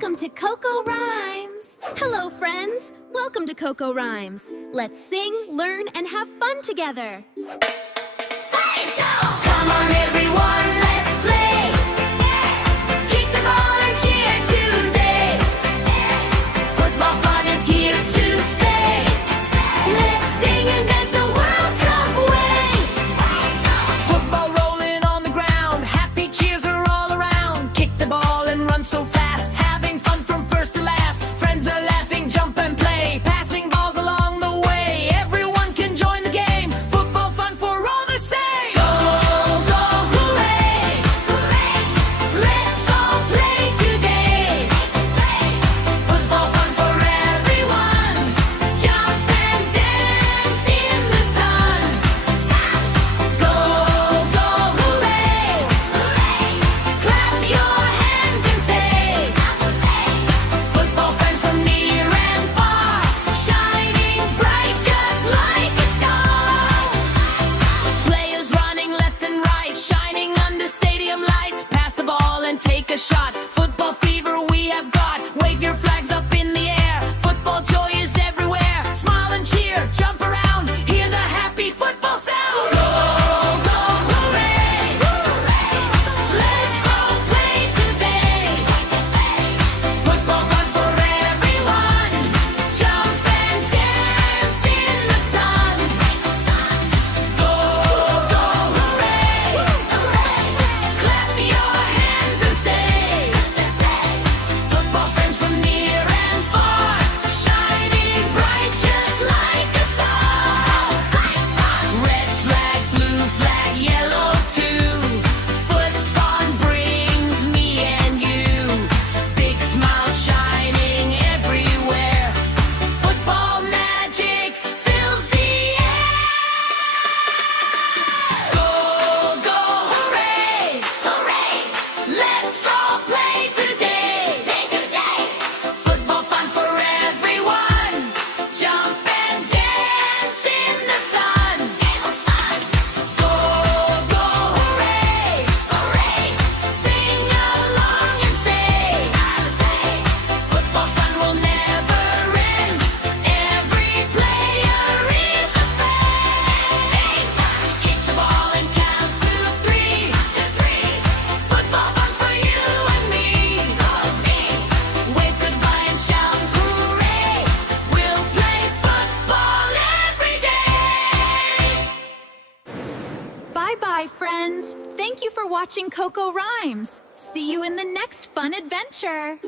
Welcome to Coco Rhymes! Hello, friends! Welcome to Coco Rhymes. Let's sing, learn, and have fun together. Let's go! Come on, everyone, let's play! Kick the ball and cheer today! Football fun is here to stay! Let's sing and dance the World Cup way! Football rolling on the ground, happy cheers are all around. Kick the ball and run so fast, having fun from first to last. Friends are laughing, jump and play, passing balls along the way. Everyone can join the game, football fun for all the same. Go, go, hooray! Hooray! Let's all play today. Football fun for everyone, jump and dance in the sun. Go, go, hooray! Hooray! Clap your hands and say, football friends from near and far, shining bright just like a star. Players running left and right, shining under stadium lights. Pass the ball and take a shot. Football fever we have got. Wave your flags up in the air. Football joy is everywhere. Smile and cheer, jump around, hear the happy football sound. Go, go, hooray! Hooray! Let's all play today. Football fun for everyone, jump and dance in the sun. Go, go, hooray! Hooray! Clap your hands and say, football friends from near and far, shining bright just like a star. Red flag, blue flag, yellow too. Foot fun brings me and you. Big smile shining everywhere. Football magic fills the air. Go, go, hooray! Hooray! Let's all play today. Football fun for everyone. Jump and dance in the sun. Go, go, hooray! Hooray! Sing along and say, football fun will never end. Every player is a fan. Kick the ball and count to three. Football fun for you and me. Wave goodbye and shout hooray. We'll play football every day. Bye-bye, friends! Thank you for watching Coco Rhymes. See you in the next fun adventure!